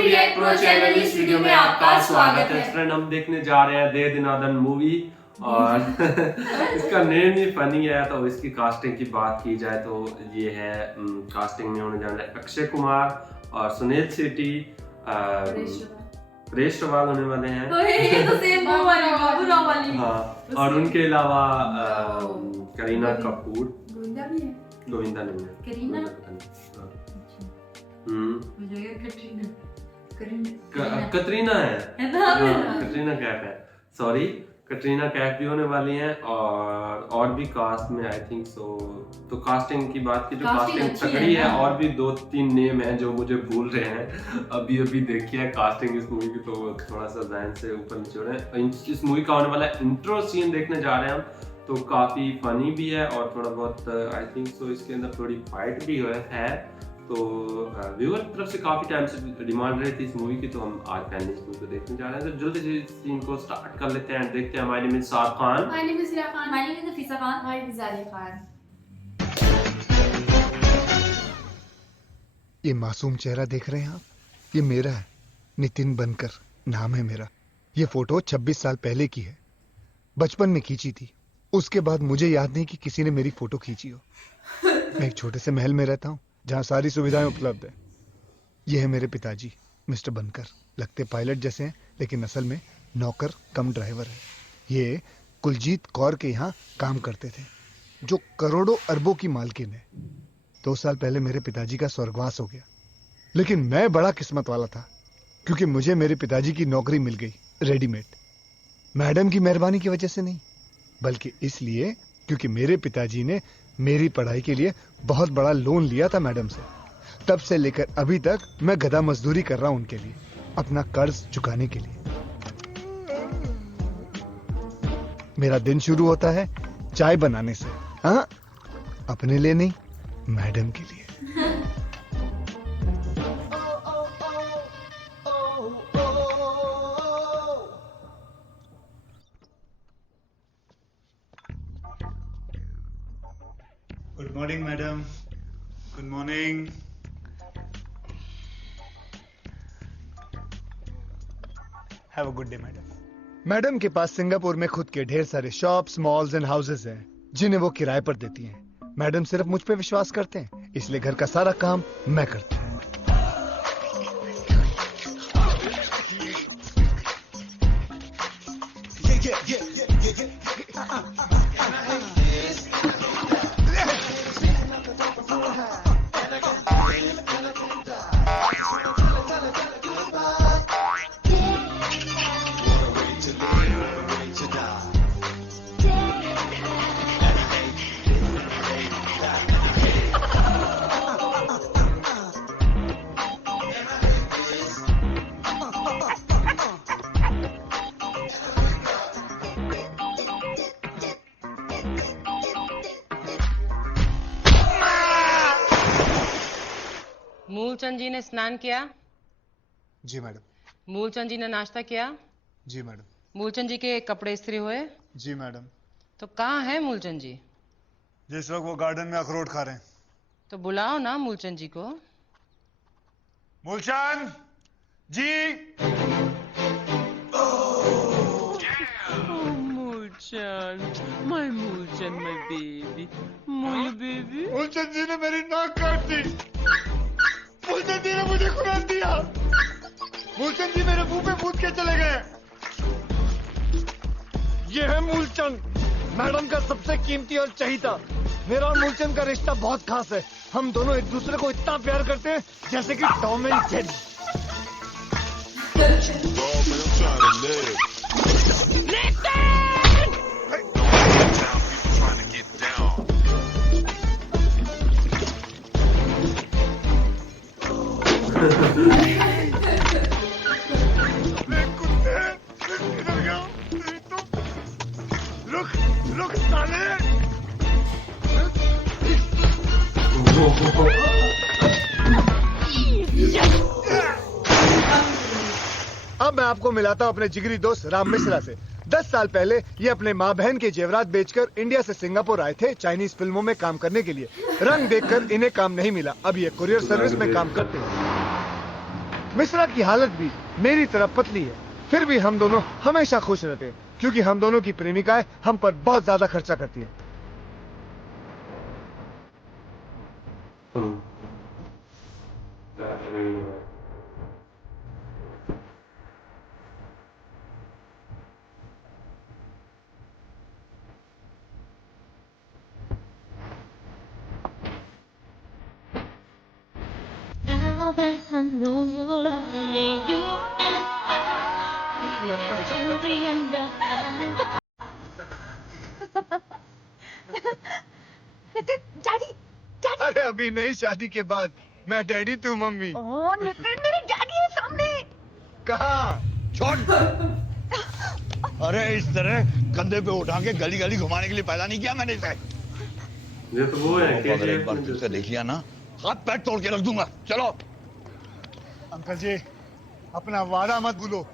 To react pro channel. इस video में आपका स्वागत है। फ्रेंड, हम देखने जा रहे हैं दे दनादन मूवी और इसका नेम ही फनी है। तो इसकी कास्टिंग की बात की जाए तो ये है कास्टिंग में होने जा रहे हैं अक्षय कुमार और सुनील शेट्टी, परेश रावल होने वाले हैं। ये तो सेम वो वाली बाबूराव वाली। हाँ, और उनके अलावा करीना कपूर, गोविंदा भी है। गोविंदा नहीं है, करीना पता नहीं। हाँ। मुझे कटरीना कटरीना है, है ना? कटरीना कैफ है, सॉरी कटरीना कैफ भी होने वाली हैं और भी कास्ट में आई थिंक सो। तो कास्टिंग की बात की जो कास्टिंग तगड़ी है, और भी 2-3 नेम हैं जो मुझे भूल रहे हैं। अभी देखी है कास्टिंग इस मूवी की तो थोड़ा सा जहन से ऊपर नीचे हो रहे हैं। इस मूवी का होने वाला इंट्रो सीन देखने जा रहे हैं हम, तो काफी फनी भी है और थोड़ा बहुत आई थिंक सो इसके अंदर थोड़ी फाइट भी है। तो व्यूअर तरफ से काफी टाइम से डिमांड रही थी इस मूवी की, तो हम आज पहले इस मूवी को देखने जा रहे हैं। तो जल्दी से सीन को स्टार्ट कर लेते हैं, देखते हैं। My name is Saad Khan, my name is Sira Khan, my name is Nafisa Khan, my name is Jaliya Khan. ये मासूम चेहरा देख रहे हैं आप? ये मेरा है, नितिन बनकर नाम है मेरा। ये फोटो 26 साल पहले की है, बचपन में खींची थी। उसके बाद मुझे याद नहीं कि किसी ने मेरी फोटो खींची हो। मैं एक छोटे से महल में रहता हूँ जहाँ सारी सुविधाएं उपलब्ध है। ये है मेरे पिताजी, मिस्टर बनकर। लगते पायलट जैसे हैं लेकिन असल में नौकर कम ड्राइवर है। ये कुलजीत कौर के यहाँ काम करते थे, जो करोड़ों अरबों की मालकिन है। 2 साल पहले मेरे पिताजी का स्वर्गवास हो गया, लेकिन मैं बड़ा किस्मत वाला था क्योंकि मुझे मेरे पिताजी की नौकरी मिल गई रेडीमेड। मैडम की मेहरबानी की वजह से नहीं, बल्कि इसलिए क्योंकि मेरे पिताजी ने मेरी पढ़ाई के लिए बहुत बड़ा लोन लिया था मैडम से। तब से लेकर अभी तक मैं गधा मजदूरी कर रहा हूं उनके लिए, अपना कर्ज चुकाने के लिए। मेरा दिन शुरू होता है चाय बनाने से। हाँ, अपने लिए नहीं, मैडम के लिए। Good morning madam, good morning. Have a good day madam. Madam के पास सिंगापुर में खुद के ढेर सारे शॉप्स, मॉल्स एंड हाउसेस हैं जिन्हें वो किराए पर देती हैं। मैडम सिर्फ मुझ पे विश्वास करते हैं, इसलिए घर का सारा काम मैं करता हूँ। मूलचंद जी ने स्नान किया? जी मैडम। मूलचंद जी ने नाश्ता किया? जी मैडम। मूलचंद जी के कपड़े इस्त्री हुए? जी मैडम। तो कहाँ है मूलचंद जी? जिस वक्त वो गार्डन में अखरोट खा रहे हैं। तो बुलाओ ना मूलचंद जी को। Moolchand ji. Moolchand, my Moolchand, my baby, Mool baby. Moolchand ji ने मेरी नाक काट दी। मूलचंद जी ने मुझे खुराक दिया। मूलचंद जी मेरे मुंह पे कूद के चले गए। ये है मूलचंद, मैडम का सबसे कीमती और चहीता। मेरा और मूलचंद का रिश्ता बहुत खास है। हम दोनों एक दूसरे को इतना प्यार करते हैं जैसे कि टॉम एंड जेरी। रुक साले। अब मैं आपको मिलाता हूं अपने जिगरी दोस्त राम मिश्रा से। 10 साल पहले ये अपने माँ बहन के जेवरात बेचकर इंडिया से सिंगापुर आए थे चाइनीज फिल्मों में काम करने के लिए। रंग देखकर इन्हें काम नहीं मिला, अब ये कुरियर सर्विस में काम करते हैं। मिश्रा की हालत भी मेरी तरह पतली है, फिर भी हम दोनों हमेशा खुश रहते हैं क्योंकि हम दोनों की प्रेमिकाएं हम पर बहुत ज्यादा खर्चा करती है। डैडी अरे अभी नहीं, शादी के बाद मैं डैडी, तू मम्मी। ओ नितिन मेरे डैडी है सामने। कहाँ? छोड़। अरे इस तरह कंधे पे उठा के गली गली घुमाने के लिए पैदा नहीं किया मैंने इसे। ये तो वो है अगर एक बार फिर से देख लिया ना, हाथ पैर तोड़ के रख दूंगा। चलो। अंकल जी, अपना वादा मत भूलो।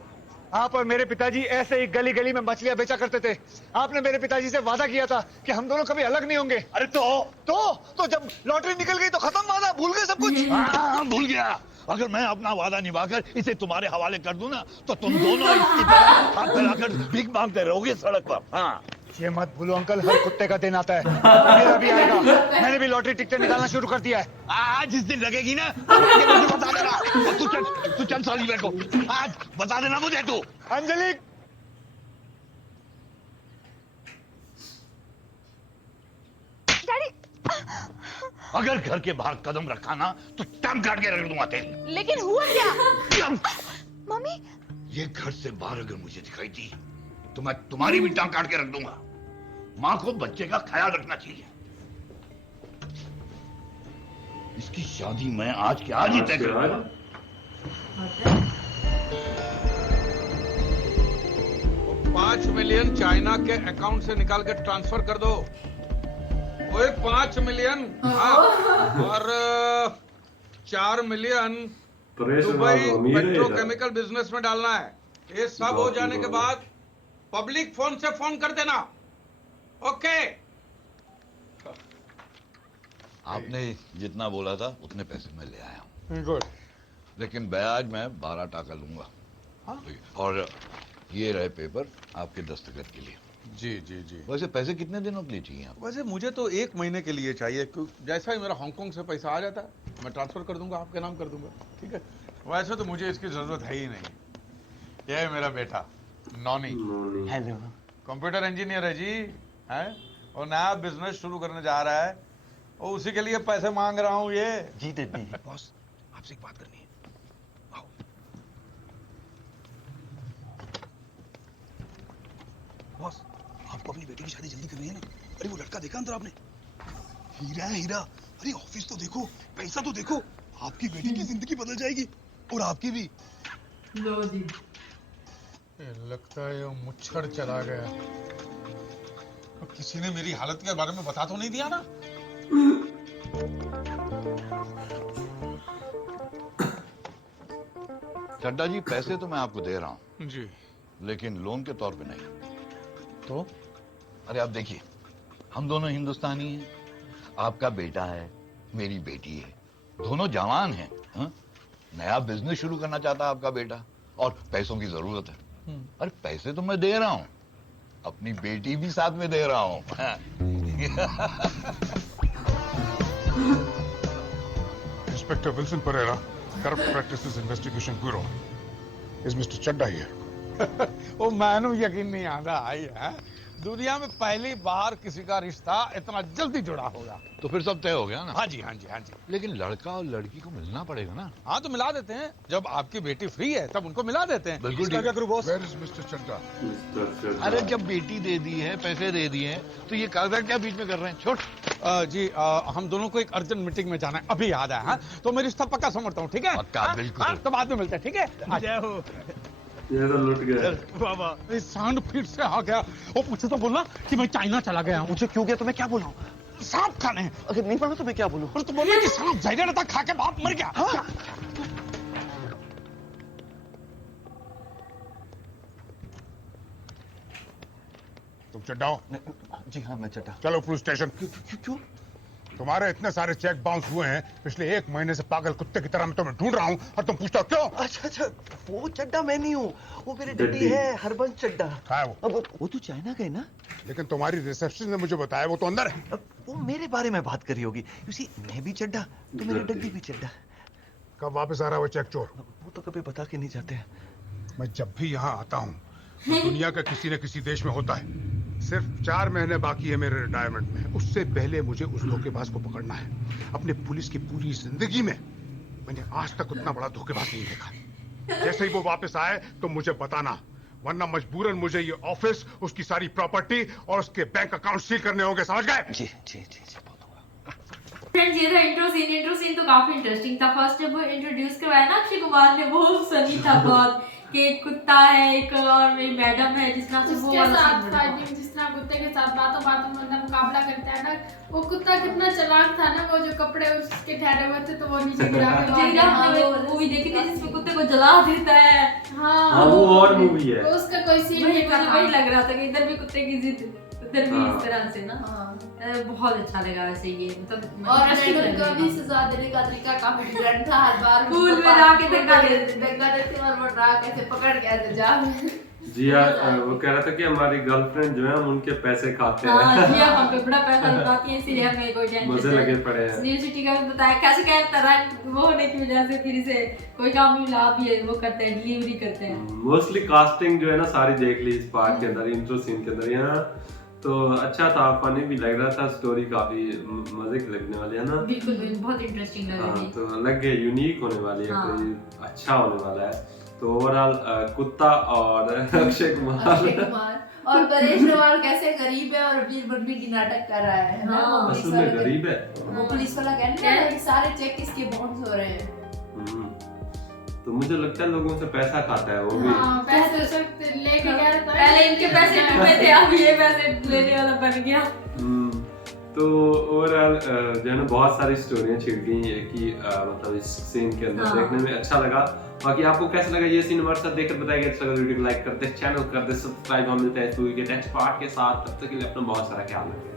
आप और मेरे पिताजी ऐसे ही गली गली में मछलियां बेचा करते थे। आपने मेरे पिताजी से वादा किया था कि हम दोनों कभी अलग नहीं होंगे। अरे तो जब लॉटरी निकल गई तो खत्म वादा, भूल गए सब कुछ। हाँ, भूल गया। अगर मैं अपना वादा निभाकर इसे तुम्हारे हवाले कर दूं ना, तो तुम दोनों इसकी तरह हाथ फैलाकर भीख मांगते रहोगे सड़क पर। हाँ, ये मत भूलो अंकल, हर कुत्ते का दिन आता है। मेरा भी आएगा। मैंने भी लॉटरी टिकटें निकालना शुरू कर दिया है। आज जिस दिन लगेगी ना, मुझे बता देना। और तू चल साली मेरे को आज बता देना मुझे तू। अंजलि, डैडी अगर घर के बाहर कदम रखा ना, तो टांग काट के रख दूंगा तेरी। लेकिन हुआ क्या? मम्मी ये घर से बाहर अगर मुझे दिखाई दी, तो मैं तुम्हारी भी टांग काट के रख दूंगा। माँ को बच्चे का ख्याल रखना चाहिए। इसकी शादी मैं आज के आज ही तय करूंगा। 5 मिलियन चाइना के अकाउंट से निकाल के ट्रांसफर कर दो। ओए 5 मिलियन। हाँ, और 4 मिलियन दुबई पेट्रोकेमिकल बिजनेस में डालना है। ये सब हो जाने के बाद पब्लिक फोन से फोन कर देना। ओके। आपने जितना बोला था उतने पैसे मैं ले आया हूँ। गुड। लेकिन ब्याज मैं 12% लूंगा। हाँ? और ये रहे पेपर आपके दस्तखत के लिए। जी जी जी। वैसे पैसे कितने दिनों के लिए चाहिए आपको? वैसे मुझे तो 1 महीने के लिए चाहिए, क्योंकि जैसा ही मेरा हांगकांग से पैसा आ जाता है मैं ट्रांसफर कर दूंगा, आपके नाम कर दूंगा। ठीक है। वैसे तो मुझे इसकी जरूरत है ही नहीं। यह है मेरा बेटा नॉनी। हेलो। कंप्यूटर इंजीनियर है जी, है, और नया बिजनेस शुरू करने जा रहा है और उसी के लिए पैसे मांग रहा हूँ। ये जी दीदी। बॉस, आपसे एक बात करनी है। आओ। बॉस, आपको अपनी बेटी की शादी जल्दी करनी है ना? अरे वो लड़का देखा अंदर आपने? हीरा है हीरा। अरे ऑफिस तो देखो, पैसा तो देखो। आपकी बेटी की जिंदगी बदल जाएगी और आपकी भी। लो जी। लगता है ये मुच्छर चला गया। अब किसी ने मेरी हालत के बारे में बता तो नहीं दिया ना? चड्डा जी, पैसे तो मैं आपको दे रहा हूँ, जी। लेकिन लोन के तौर पे नहीं। तो अरे आप देखिए, हम दोनों हिंदुस्तानी हैं। आपका बेटा है, मेरी बेटी है, दोनों जवान हैं। हाँ? नया बिजनेस शुरू करना चाहता है आपका बेटा और पैसों की जरूरत है। अरे पैसे तो मैं दे रहा हूँ, अपनी बेटी भी साथ में दे रहा हूँ। Inspector Wilson Pereira, Corrupt Practices Investigation Bureau. Is Mr. Chadda here? वो मैनू यकीन नहीं आता है। दुनिया में पहली बार किसी का रिश्ता इतना जल्दी जुड़ा होगा। तो फिर सब तय हो गया ना? हाँ जी हाँ जी हाँ जी। लेकिन लड़का और लड़की को मिलना पड़ेगा ना? हाँ तो मिला देते हैं, जब आपकी बेटी फ्री है तब उनको मिला देते हैं। बिल्कुल इसका क्या करूं boss? Where is Mr. Chadda? अरे जब बेटी दे दी है, पैसे दे दिए हैं, तो ये कागजात क्या बीच में कर रहे हैं? छोड़। जी हम दोनों को एक अर्जेंट मीटिंग में जाना है, अभी याद है। हाँ? तो मैं रिश्ता पक्का समझता हूँ। ठीक है? पक्का, हाँ? बिल्कुल। हाँ? तो बाद में मिलते हैं। ठीक है? जय हो। ये तो लुट गया। बाबा इस सांड फिर से आ गया। वो मुझे तो बोलना कि मैं चाइना चला गया हूँ। मुझे क्यों गया तो मैं क्या बोला? सांप खाने। अगर नहीं पढ़ा तो मैं क्या बोलूं? और तो बोलना कि सांप जहरीला था, खा के बाप मर गया। हाँ? तुम चड्डा हो? जी हाँ, मैं चड्डा। चलो पुलिस स्टेशन। क्यों? तुम्हारे इतने सारे चेक बाउंस हुए हैं पिछले 1 महीने से, पागल कुत्ते की तरह मैं तुम्हें ढूंढ रहा हूँ और तुम पूछते हो क्यों? अच्छा, वो चड्डा मैं नहीं हूँ, वो मेरे डड्डी। डड्डी है, हरबंस चड्डा। कहाँ है वो? अब वो तो चाइना गए ना? लेकिन तुम्हारी रिसेप्शन ने मुझे बताया वो तो अंदर है। अब वो मेरे बारे में बात कर रही होगी। उसी मैं भी चड्डा तो मेरे डड्डी भी चड्डा। कब वापस आ रहा है वो चेक चोर? वो तो कभी बता के नहीं जाते। मैं जब भी यहाँ आता हूँ तो दुनिया का किसी न किसी देश में होता है। सिर्फ 4 महीने बाकी है मेरे रिटायरमेंट में, उससे पहले मुझे उस धोखेबाज को पकड़ना है। अपने पुलिस की पूरी जिंदगी में मैंने आज तक उतना बड़ा धोखेबाज नहीं देखा। जैसे ही वो वापस आए तो मुझे बताना, वरना मजबूरन मुझे ये ऑफिस, उसकी सारी प्रॉपर्टी और उसके बैंक अकाउंट सील करने होंगे, समझ गए? जी बोल दूंगा। फ्रेंड्स ये था इंट्रो सीन तो काफी इंटरेस्टिंग था। फर्स्ट जब वो इंट्रोड्यूस करवाया ना अक्षय कुमार ने, वो सनी था बहुत कि एक कुत्ता है, एक और मेरी मैडम है, जिस तरह से वो उसके वाला साथ scene बना। फाइटिंग, जिस तरह कुत्ते के साथ बातों बातों में मतलब मुकाबला करता है ना, वो कुत्ता कितना चालाक था ना, वो जो कपड़े उसके ठहरे हुए थे तो वो नीचे गिरा के मार दिया। हमने मूवी देखी थी जिसमें कुत्ते को जला देता है। हाँ वो और मूवी है। तो उसका कोई सीन वही नहीं मुझे था। वही लग रहा था कि इधर भी कुत्ते की जिद, उधर भी हाँ। इस तरह से ना। बहुत अच्छा लगा वैसे ये, मतलब और interesting मैडम को लगा। भी सजा देने का तरीका काफी डिफरेंट था। हर बार स्कूल उसको में जाके धक्का धक्का देते और वो ड्रा कैसे पकड़ के ऐसे जा। जी हाँ, वो कह रहा था कि हमारी गर्लफ्रेंड जो है हम उनके पैसे खाते हाँ हैं। जी, हम पे बड़ा पैसा लगाती है इसलिए हमें कोई टेंशन मजे लगे पड़े हैं। यूनिवर्सिटी का भी बताया कैसे क्या तरह वो होने की वजह से फिर से कोई काम भी ला भी है, वो करते हैं, डिलीवरी करते हैं। मोस्टली कास्टिंग जो है ना सारी देख ली इस पार्ट के अंदर, इंट्रो सीन के अंदर। यहाँ तो अच्छा था, फनी भी लग रहा था, स्टोरी काफी मजे की लगने वाली है ना। बिल्कुल बहुत इंटरेस्टिंग लग हाँ, रही है। तो अलग है, यूनिक होने वाली है, हाँ। कोई अच्छा होने वाला है। तो ओवरऑल कुत्ता और अक्षय कुमार और परेश रावल कैसे गरीब है और अमीर बनने की नाटक कर रहा है ना। वो असल पुलिस में वाले गरीब है। वो पुलिस वाला कहने लगा कि सारे चेक किसके बाउंस हो रहे हैं। तो मुझे लगता है लोगों से पैसा खाता है वो भी। हाँ, पैसे सब लेके जा रहा था। पहले इनके पैसे डूबे थे, अब ये पैसे लेने वाला बन गया। तो ओवरऑल जो है ना बहुत सारी स्टोरियां छिड़ गई है कि मतलब इस सीन के अंदर देखने में अच्छा लगा। बाकी आपको कैसा लगा ये सीन हमारे साथ देखकर बताइए। अच्छा लगा वीडियो को लाइक कर दे, चैनल कर दे सब्सक्राइब। हम मिलते हैं इस मूवी के नेक्स्ट पार्ट के साथ, तब तक के लिए अपना बहुत सारा ख्याल रखें।